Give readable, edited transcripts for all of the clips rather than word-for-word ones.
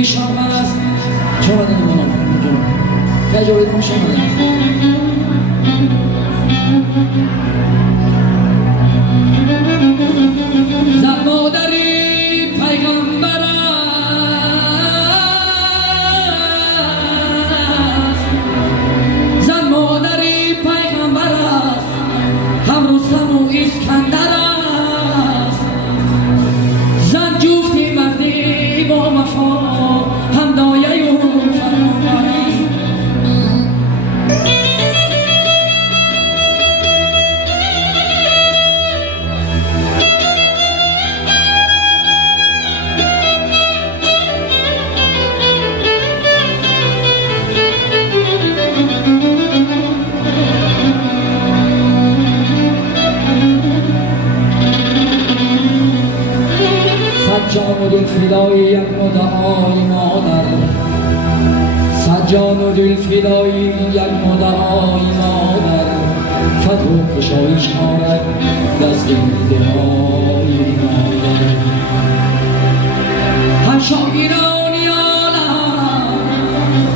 جوری شام است چرا نمیدونم که جوری ماشین زن مادری پیغمبر است زن مادری پیغمبر است هم رستم و اسکندر است زن جفتی مردی با وفا هم دایه و فرامبر است جان و دل فدای یک مدعای مادر صد جان و دل فدای یک مدعای مادر فتح و کشایش آرد دست دعای مادر هر شاگیرانی عالم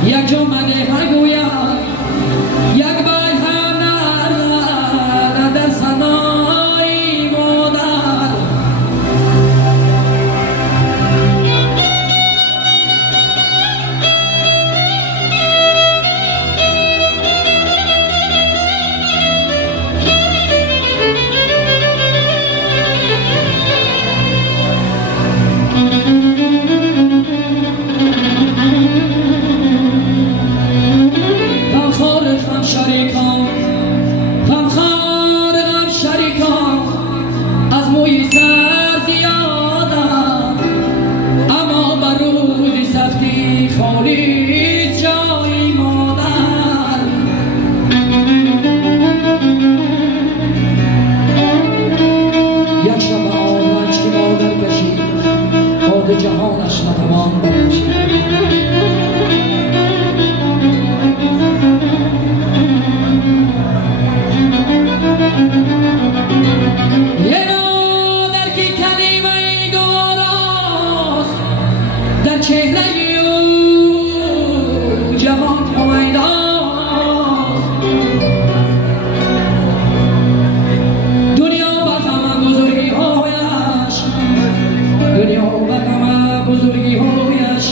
یک جمله هر گوید یک بیت هم نرد در ثنای مادر شریکان غمخوار غم شریکان از موی سر زیادم اما بر روز سختی خالی جای مادر یک شب آرنج که مادر کشید باد جهانش نتوان بکشید چهره او جوان هویداست دنیا بر همه بزرگی هایش دنیا بر همه بزرگی هایش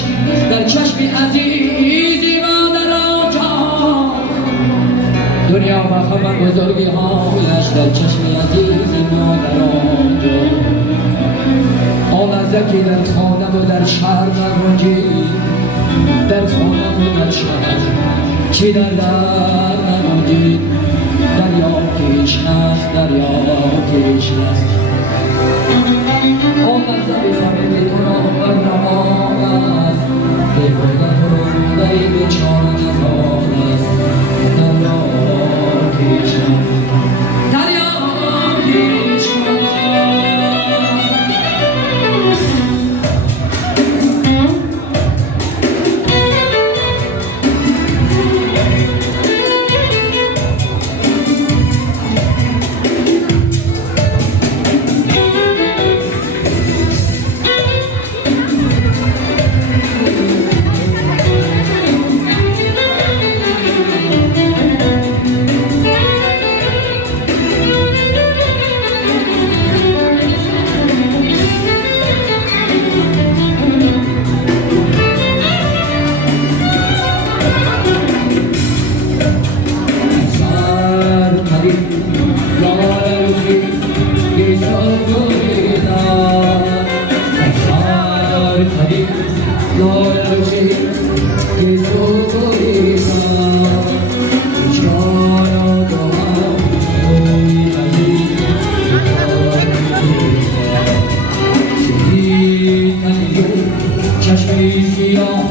در چشم عزیزی مادر آنجا دنیا بر همه بزرگی هایش در چشم عزیزی مادر آنجا آمده که در خانه و در شهر نمانجی در خانه و در شهر چی در نمانجی دریا کش است دریا کش است آمده بفهمه که گناه بر روان است که خودت رو ای بیچاره نزان است دریا کش است دریا کش است چشمی سیاه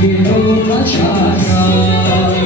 گیرو شهر